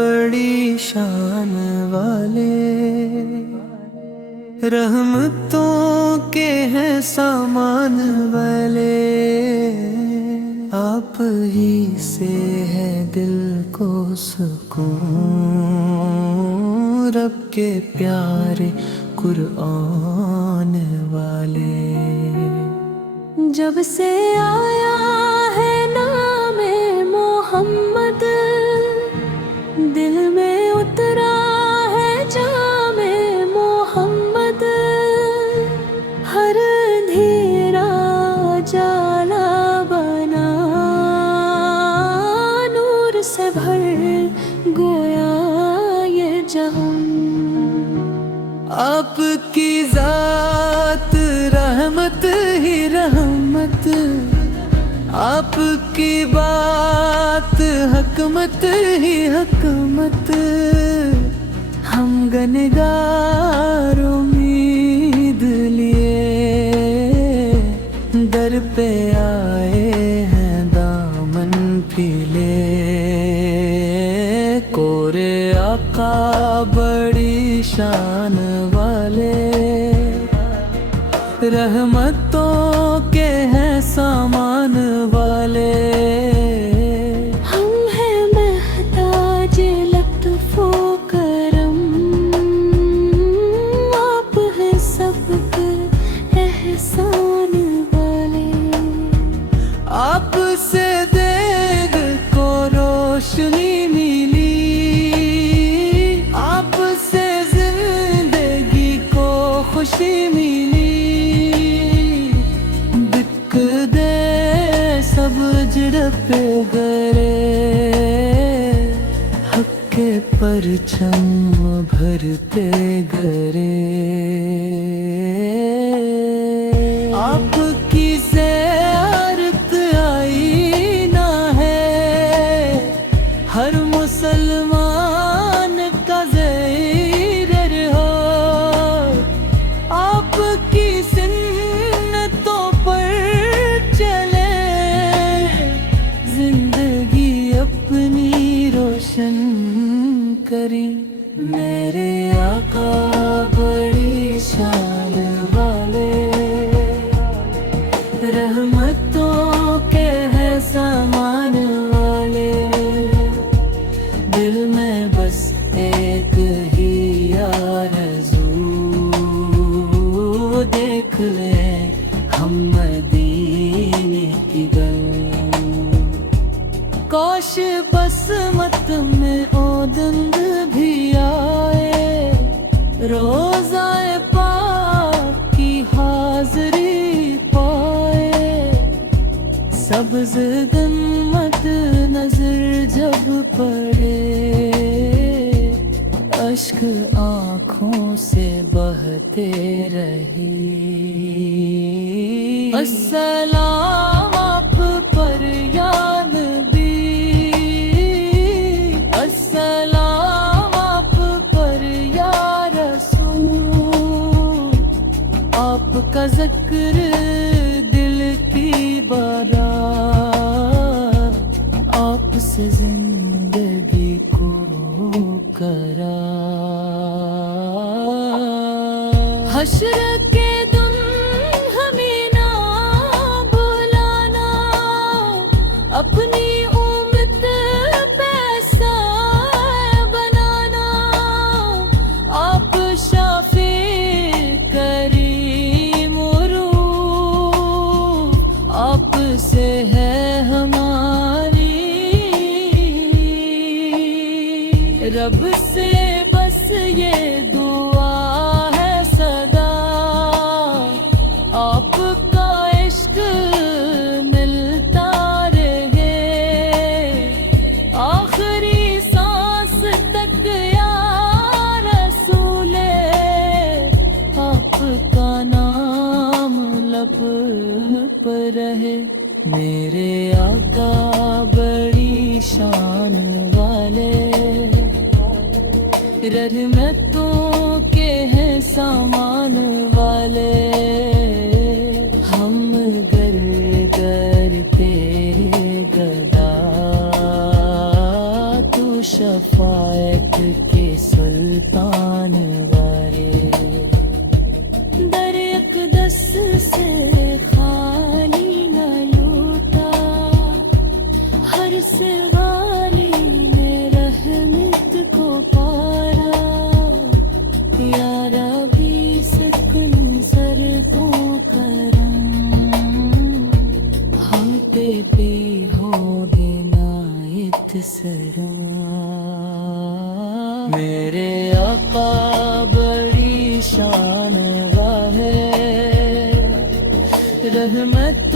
बड़ी शान वाले, रहमतों के हैं सामान वाले। आप ही से है दिल को सुकून, रब के प्यारे कुरआन वाले। जब से आया है नामे मोहम्मद, दिल में उतरा है जामे मोहम्मद। हर अंधेरा जाला बना, नूर से भर गोया ये जहां। आपकी जात रहमत ही रहमत, आपकी बात हकमत ही हकमत। हम गनगार उम्मीद लिए दर पे आए हैं दामन पीले। कोरे आका बड़ी शान वाले, रहमतों के हैं सामान वाले। हम हैं महताज लत्फ़ो करम, आप हैं सबके एहसान वाले। आपसे देग को रोशनी मिली, आपसे जिंदगी को खुशी मिली। बिक दे सब जड़पे गरे, हक के परचम भरते गरे। आपकी ज़ियारत आईना है, हर मुसलमान का ज़हीर हो। आपकी सुन्नतों पर चले, जिंदगी अपनी रोशन करी। मेरे आका बड़ी शान वाले, रहमतों के हैं सामान वाले। दिल में बस एक ही आरज़ू, देख ले हम मदीने की गली। काश बसमत में ओ दंग भी आए, रोज़ाए पाक की हाज़री पाए। सब्ज़ गन्नत नजर जब पड़े, अश्क आँखों से बहते रही। अस्सलाम आप पर या नबी, अस्सलाम आप पर या रसूल। आपका ज़िक्र दिल की बारा, आपसे जिंदगी को करा। हश्र के दिन हमें ना बुलाना, अपनी उम्मत पैसा बनाना। आप शाफे करीम रूह, आपसे है हमारी। रब से बस ये दुआ है सदा, आपका इश्क मिलता रहे। आखिरी सांस तक या रसूले, आपका नाम लब पर रहे। मेरे आका बड़ी शान वाले, रहमतों के हैं सामान वाले। हम गर गर तेरे गदा, तू शफायत के सुल्तान वारे, दर अक़दस से खाली न लूटा, हर सवाली ने रहमत को पारा। या रबी सकून सर को करम, हम पे भी हो इनायत सरम। मेरे आका बड़ी शान वाले, रहमत